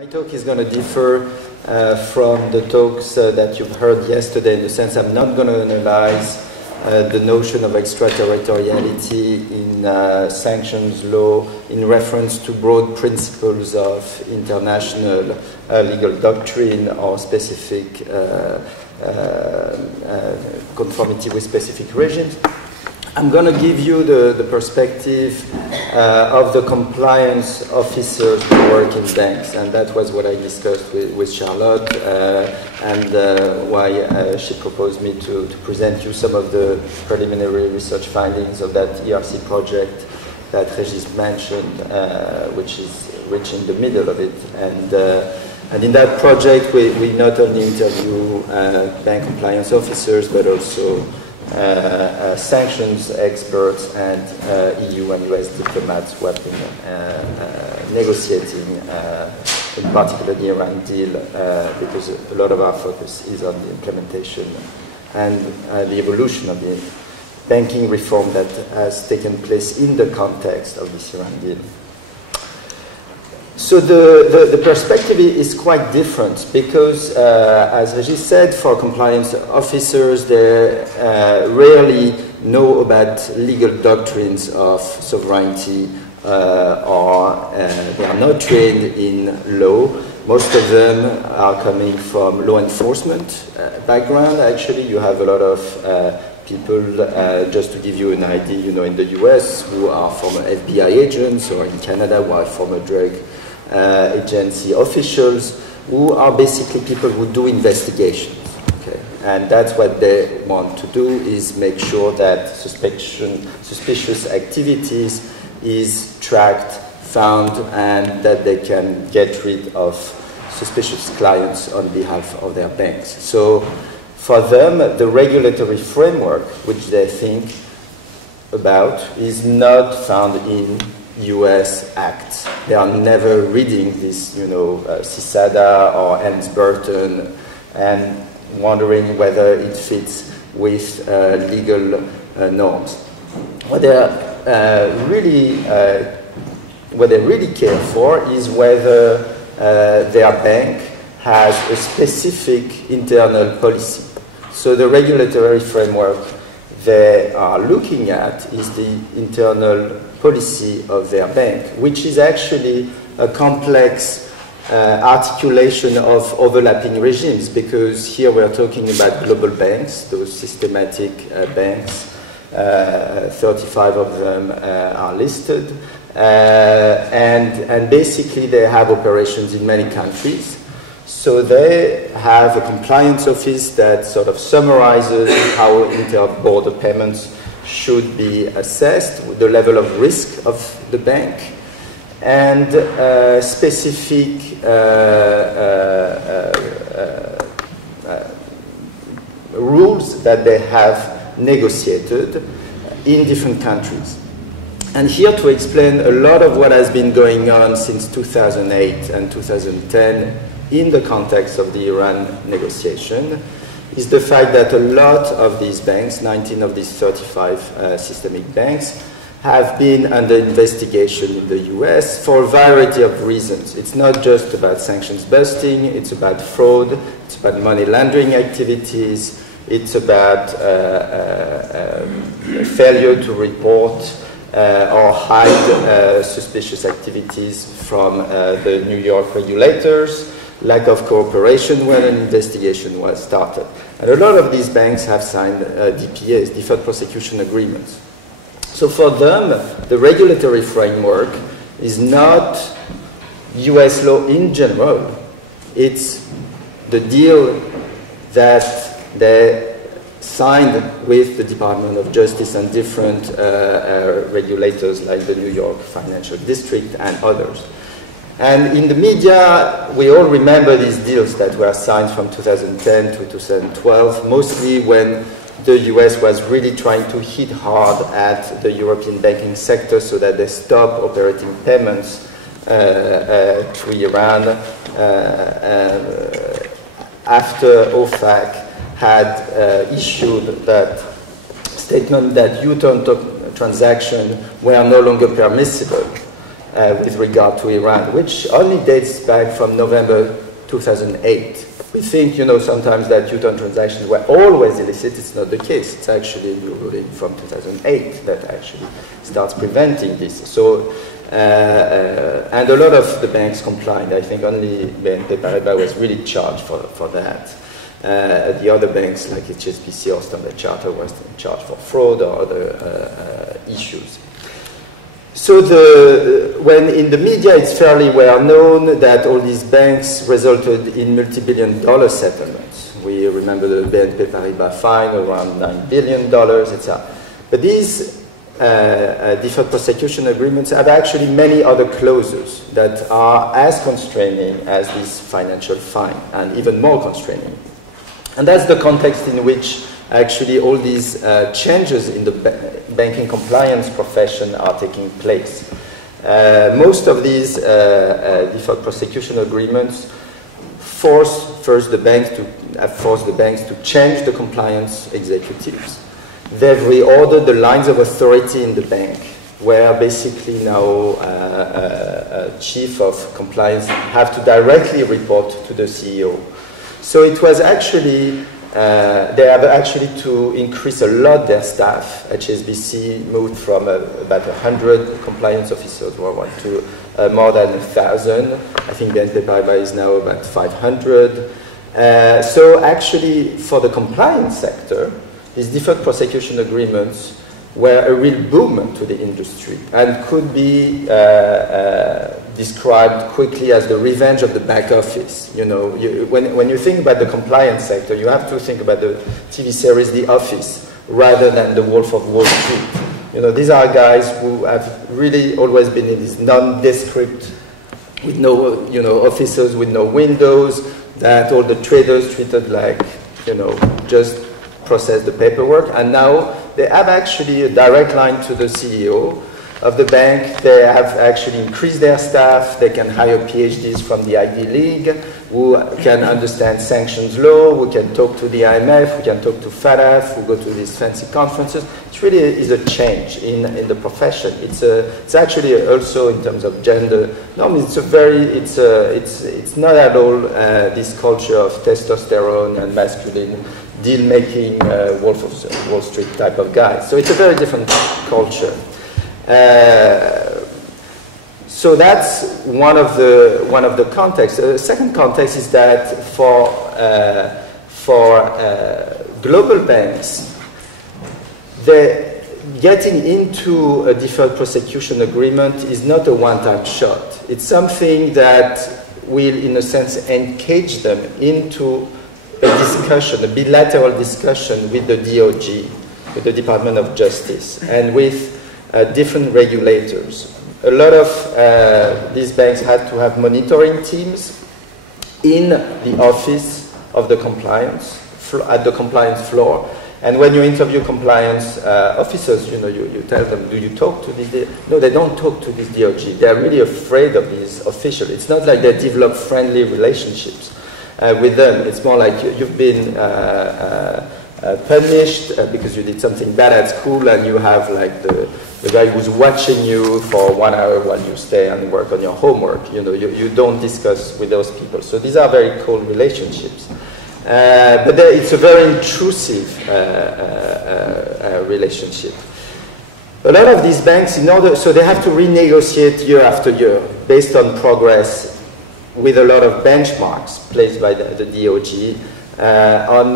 My talk is going to differ from the talks that you've heard yesterday, in the sense I'm not going to analyze the notion of extraterritoriality in sanctions law in reference to broad principles of international legal doctrine or specific conformity with specific regimes. I'm going to give you the perspective of the compliance officers who work in banks, and that was what I discussed with Charlotte, and why she proposed me to present you some of the preliminary research findings of that ERC project that Régis mentioned, which is reaching the middle of it. And in that project, we not only interview bank compliance officers, but also sanctions experts and EU and US diplomats who have been negotiating, in particular the Iran deal, because a lot of our focus is on the implementation and the evolution of the banking reform that has taken place in the context of this Iran deal. So the perspective is quite different because, as Régis said, for compliance officers, they rarely know about legal doctrines of sovereignty or they are not trained in law. Most of them are coming from law enforcement background. Actually, you have a lot of people, just to give you an idea, in the US who are former FBI agents, or in Canada who are former drug agency officials, who are basically people who do investigations. Okay? And that's what they want to do, is make sure that suspicious activities is tracked, found, and that they can get rid of suspicious clients on behalf of their banks. So for them, the regulatory framework which they think about is not found in US acts. They are never reading this, CISADA or Helms-Burton and wondering whether it fits with legal norms. What they really care for is whether their bank has a specific internal policy. So the regulatory framework they are looking at is the internal policy of their bank, which is actually a complex articulation of overlapping regimes, because here we are talking about global banks, those systematic banks. 35 of them are listed, and basically they have operations in many countries. So they have a compliance office that sort of summarizes how inter-border payments should be assessed, the level of risk of the bank, and specific rules that they have negotiated in different countries. And here to explain a lot of what has been going on since 2008 and 2010 in the context of the Iran negotiation is the fact that a lot of these banks, 19 of these 35 systemic banks, have been under investigation in the US for a variety of reasons. It's not just about sanctions busting, it's about fraud, it's about money laundering activities, it's about failure to report or hide suspicious activities from the New York regulators, lack of cooperation when an investigation was started. And a lot of these banks have signed DPAs, deferred prosecution agreements. So for them, the regulatory framework is not US law in general. It's the deal that they signed with the Department of Justice and different regulators like the New York Financial District and others. And in the media, we all remember these deals that were signed from 2010 to 2012, mostly when the US was really trying to hit hard at the European banking sector so that they stop operating payments to Iran after OFAC had issued that statement that U-turn transactions were no longer permissible. with regard to Iran, which only dates back from November 2008. We think, sometimes that U-turn transactions were always illicit. It's not the case. It's actually a new ruling from 2008 that actually starts preventing this. So, and a lot of the banks complied. I think only BNP Paribas was really charged for that. The other banks, like HSBC or Standard Chartered, was charged for fraud or other issues. So when in the media it's fairly well known that all these banks resulted in multi-billion-dollar settlements. We remember the BNP Paribas fine around $9 billion, etc. But these deferred prosecution agreements have actually many other clauses that are as constraining as this financial fine, and even more constraining. And that's the context in which actually all these changes in the banking compliance profession are taking place. Most of these deferred prosecution agreements force the banks to change the compliance executives. They've reordered the lines of authority in the bank, where basically now chief of compliance have to directly report to the CEO. So it was actually they have actually to increase a lot their staff. HSBC moved from about 100 compliance officers worldwide to more than 1,000. I think BNP Paribas is now about 500. So actually, for the compliance sector, these deferred prosecution agreements were a real boom to the industry and could be described quickly as the revenge of the back office. When you think about the compliance sector, you have to think about the TV series The Office rather than The Wolf of Wall Street. These are guys who have really always been in this nondescript, with no, offices with no windows, that all the traders treated like, just process the paperwork, and now they have actually a direct line to the CEO of the bank. They have actually increased their staff. They can hire PhDs from the Ivy League who can understand sanctions law, who can talk to the IMF, who can talk to FATF, who go to these fancy conferences. It really is a change in the profession. It's actually also in terms of gender. No, it's not at all this culture of testosterone and masculine deal-making Wolf of Wall Street type of guy. So it's a very different culture. So that's one of the contexts. The second context is that for global banks, getting into a deferred prosecution agreement is not a one-time shot. It's something that will, in a sense, engage them into a discussion, a bilateral discussion with the DOJ, with the Department of Justice, and with different regulators. A lot of these banks had to have monitoring teams in the office of the compliance, at the compliance floor. And when you interview compliance officers, you tell them, do you talk to this? No, they don't talk to this DOJ. They're really afraid of these officials. It's not like they develop friendly relationships with them. It's more like you've been punished because you did something bad at school, and you have like the guy who's watching you for 1 hour while you stay and work on your homework. You don't discuss with those people. So these are very cold relationships. But it's a very intrusive relationship. A lot of these banks, so they have to renegotiate year after year based on progress, with a lot of benchmarks placed by the DOJ on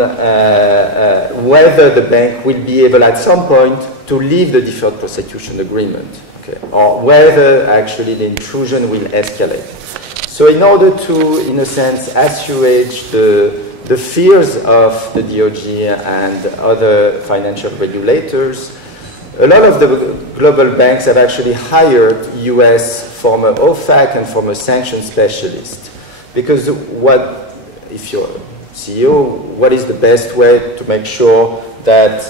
whether the bank will be able at some point to leave the deferred prosecution agreement, okay, or whether actually the intrusion will escalate. So in order to, in a sense, assuage the fears of the DOJ and other financial regulators, a lot of the global banks have actually hired US former OFAC and former sanctions specialists. Because if you're CEO, what is the best way to make sure that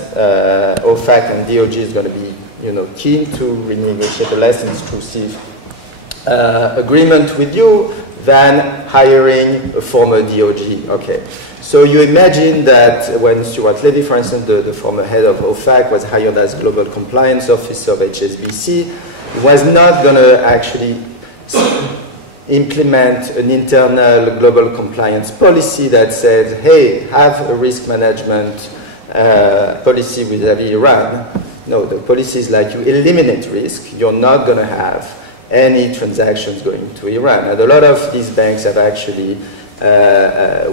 OFAC and DOJ is going to be, keen to renegotiate a less intrusive agreement with you than hiring a former DOJ? Okay. So you imagine that when Stuart Levy, for instance, the former head of OFAC, was hired as global compliance officer of HSBC, was not going to actually implement an internal global compliance policy that says, hey, have a risk management policy vis-à-vis Iran. No, the policy is like you eliminate risk. You're not going to have any transactions going to Iran. And a lot of these banks have actually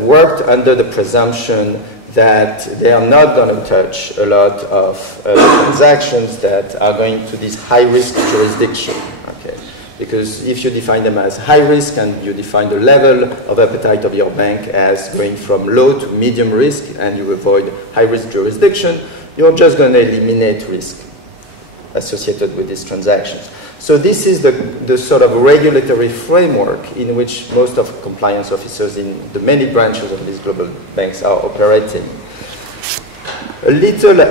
worked under the presumption that they are not going to touch a lot of transactions that are going to this high-risk jurisdiction. Okay? Because if you define them as high risk and you define the level of appetite of your bank as going from low to medium risk and you avoid high-risk jurisdiction, you're just going to eliminate risk associated with these transactions. So this is the sort of regulatory framework in which most of compliance officers in the many branches of these global banks are operating. A little,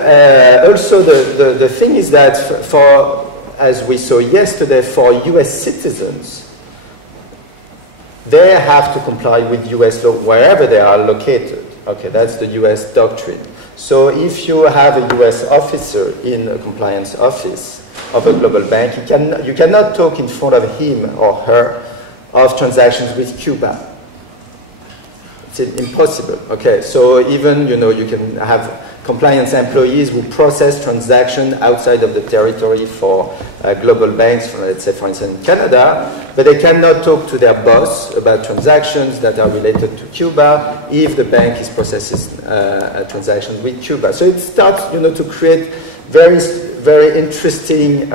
also the thing is that for, as we saw yesterday, for US citizens, they have to comply with US law wherever they are located. Okay, that's the US doctrine. So if you have a US officer in a compliance office of a global bank, you cannot talk in front of him or her of transactions with Cuba. It's impossible. Okay, so even you can have compliance employees who process transactions outside of the territory for global banks, let's say for instance in Canada, but they cannot talk to their boss about transactions that are related to Cuba if the bank is processing transactions with Cuba. So it starts to create very interesting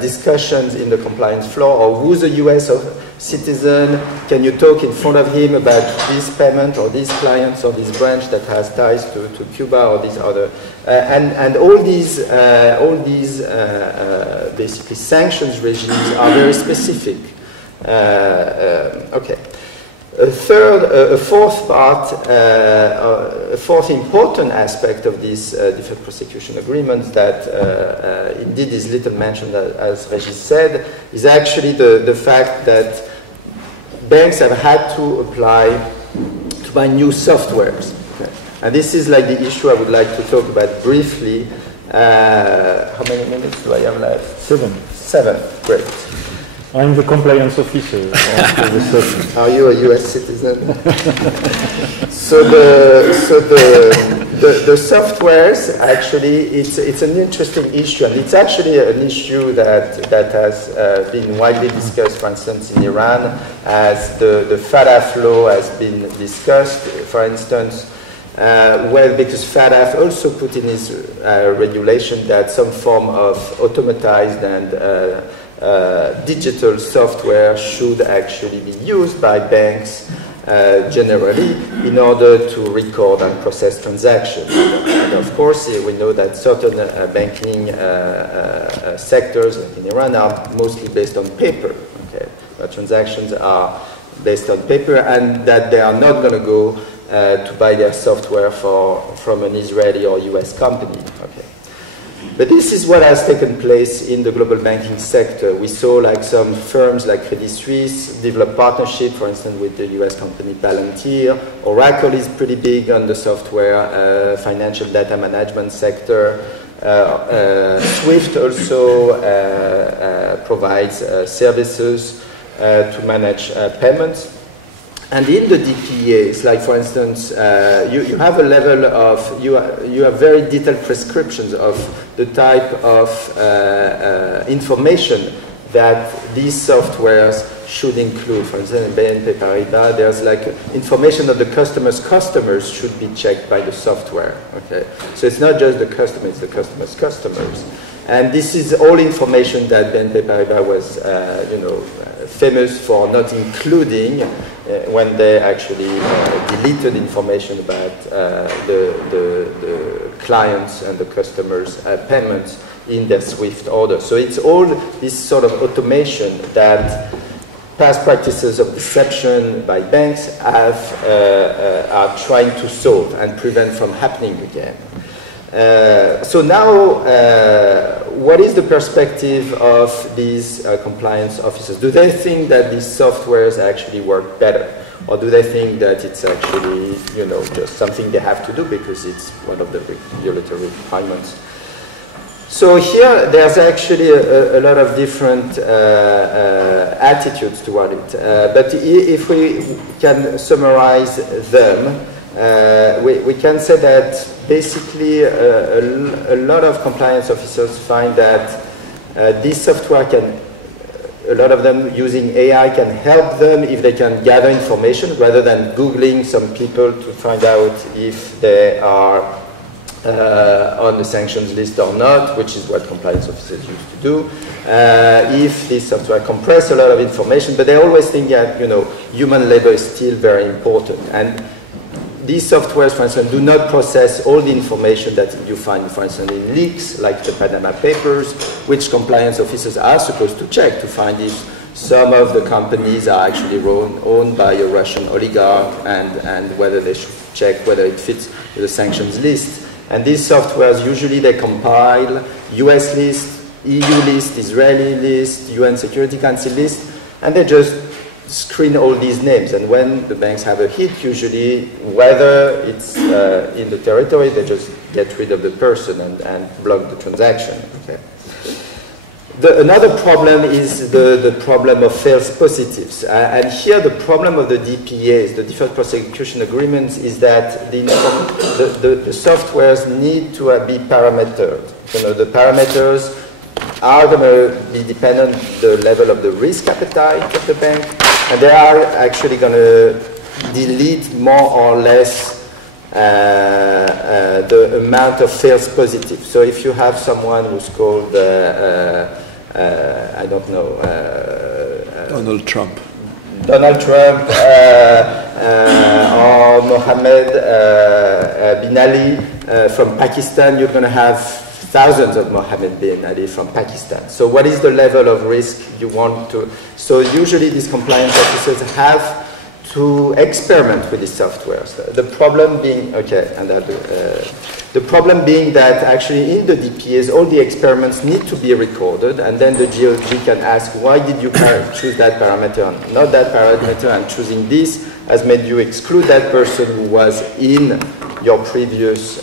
discussions in the compliance floor, or who's a US citizen, can you talk in front of him about this payment or these clients or this branch that has ties to Cuba or these other, and all these basically sanctions regimes are very specific. Okay. A fourth important aspect of these deferred prosecution agreements that indeed is little mentioned, as Régis said, is actually the fact that banks have had to apply to buy new softwares. Okay. And this is like the issue I would like to talk about briefly. How many minutes do I have left? 7. Great. I'm the compliance officer of the session. Are you a US citizen? So the softwares, actually, it's an interesting issue, and it's actually an issue that has been widely discussed, for instance, in Iran, as the FATF law has been discussed, for instance. Well, because FATF also put in its regulation that some form of automatized and digital software should actually be used by banks generally in order to record and process transactions. And of course, we know that certain banking sectors in Iran are mostly based on paper. Okay, transactions are based on paper, and that they are not going to go to buy their software from an Israeli or US company. Okay. But this is what has taken place in the global banking sector. We saw like some firms like Credit Suisse develop partnership, for instance, with the US company Palantir. Oracle is pretty big on the software, financial data management sector. Swift also provides services to manage payments. And in the DPAs, like for instance, you have a level of, you have very detailed prescriptions of the type of information that these softwares should include. For instance, in BNP Paribas, there's like information of the customers should be checked by the software. Okay, so it's not just the customer, it's the customer's customers. And this is all information that BNP Paribas was, famous for not including when they actually deleted information about the clients and the customers' payments in their SWIFT order. So it's all this sort of automation that past practices of deception by banks are trying to solve and prevent from happening again. So now, what is the perspective of these compliance officers? Do they think that these softwares actually work better? Or do they think that it's actually, just something they have to do because it's one of the regulatory requirements? So here, there's actually a lot of different attitudes toward it. But if we can summarize them, we can say that basically a lot of compliance officers find that this software can, a lot of them using AI can help them if they can gather information rather than Googling some people to find out if they are on the sanctions list or not, which is what compliance officers used to do. If this software compress a lot of information, but they always think that, you know, human labor is still very important. And these softwares, for instance, do not process all the information that you find, for instance, in leaks, like the Panama Papers, which compliance officers are supposed to check to find if some of the companies are actually owned by a Russian oligarch and whether they should check whether it fits the sanctions list. And these softwares, usually they compile US list, EU list, Israeli list, UN Security Council list, and they just screen all these names. And when the banks have a hit, usually, whether it's in the territory, they just get rid of the person and block the transaction. Okay. Another problem is the problem of false positives. And here the problem of the DPAs, the Deferred Prosecution Agreements, is that the softwares need to be parametered. You know, the parameters are going to be dependent on the level of the risk appetite of the bank, and they are actually going to delete more or less the amount of false positives. So if you have someone who's called, I don't know, Donald Trump. Or Mohammed bin Ali from Pakistan, you're going to have thousands of Mohammed bin Ali from Pakistan. So what is the level of risk you want to... So usually these compliance officers have to experiment with these softwares. The problem being, okay, and the problem being that actually in the DPAs, all the experiments need to be recorded, and then the GOG can ask, why did you choose that parameter and not that parameter, and choosing this has made you exclude that person who was in your previous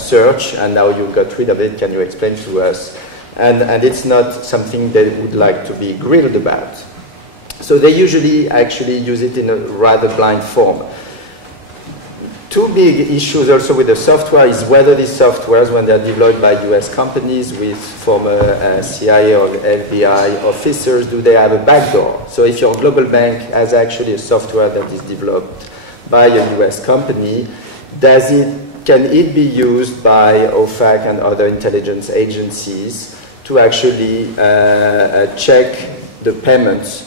search, and now you got rid of it, can you explain to us? And it's not something they would like to be grilled about. So they usually actually use it in a rather blind form. Two big issues also with the software is whether these softwares, when they're developed by US companies with former CIA or FBI officers, do they have a backdoor? So if your global bank has actually a software that is developed by a US company, can it be used by OFAC and other intelligence agencies to actually check the payments,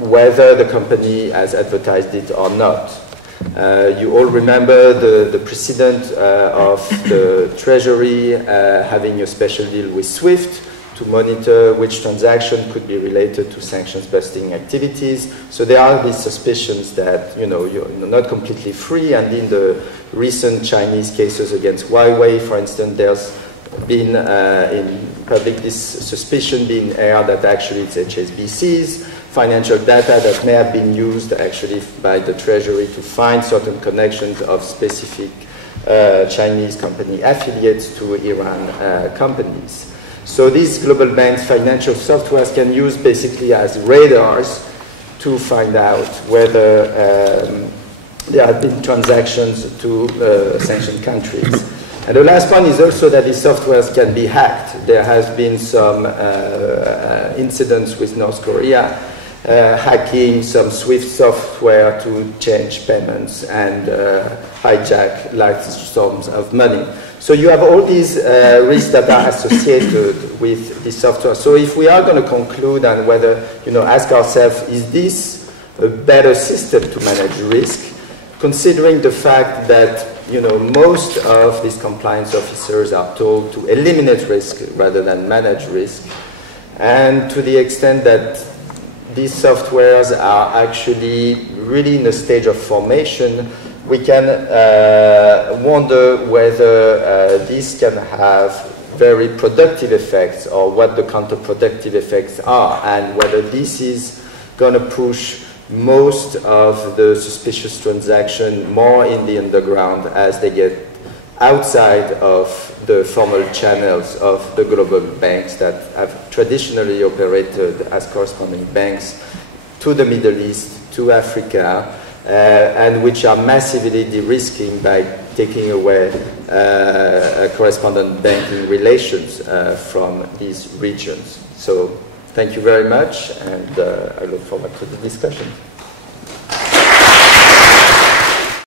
whether the company has advertised it or not? You all remember the precedent of the Treasury having a special deal with SWIFT to monitor which transaction could be related to sanctions busting activities. So there are these suspicions that, you know, you're not completely free, and in the recent Chinese cases against Huawei, for instance, there's been in public this suspicion being aired that actually it's HSBC's financial data that may have been used actually by the Treasury to find certain connections of specific Chinese company affiliates to Iran companies. So these global banks' financial softwares can use basically as radars to find out whether there have been transactions to sanctioned countries. And the last one is also that these softwares can be hacked. There has been some incidents with North Korea hacking some SWIFT software to change payments and hijack large sums of money. So you have all these risks that are associated with this software. So if we are going to conclude and whether, you know, ask ourselves, is this a better system to manage risk, considering the fact that, you know, most of these compliance officers are told to eliminate risk rather than manage risk, and to the extent that these softwares are actually really in a stage of formation, we can wonder whether this can have very productive effects or what the counterproductive effects are, and whether this is going to push most of the suspicious transaction more in the underground as they get outside of the formal channels of the global banks that have traditionally operated as corresponding banks to the Middle East, to Africa, and which are massively de-risking by taking away correspondent banking relations from these regions. So thank you very much, and I look forward to the discussion.